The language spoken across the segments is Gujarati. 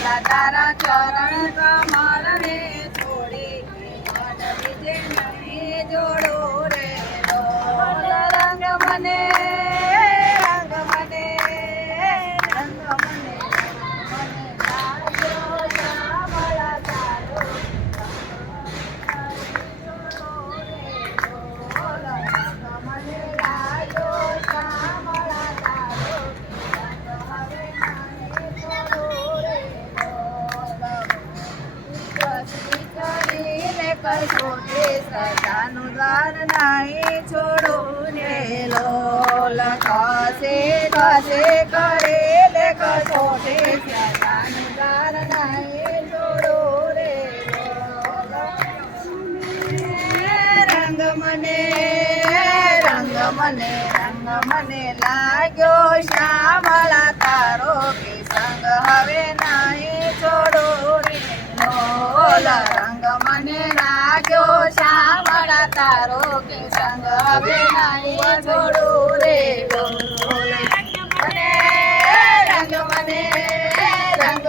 વાલા તારા ચરણ કમળ ને છોડી મન બીજે નહીં જોડો રે લોલ રંગ મને રંગ મને રંગ મને લાગ્યો શ્યામળા તારો લોલ રંગ મને લાગ્યો શ્યામળા તારો હવે નાને છોડો રે કરીને કશોટે સદાનું દ્વાર નાઈ છોડો ને લોલ કશે કશે કરેલે કશોટે સદાનું દ્વાર નાઈ છોડો રે લોલ રંગ મને રંગ મને રંગ મને લાગ્યો શ્યામળા તારો કે સંગ હવે નાઈ છોડો રે લોલ રંગ મને લાગ્યો શ્યામળા તારો કે સંગ હવે નાઈ છોડો રે લોલ મને રંગ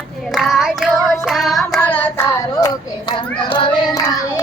મને લાગ્યો શ્યામળા તારો કે સંગ હવે નાઈ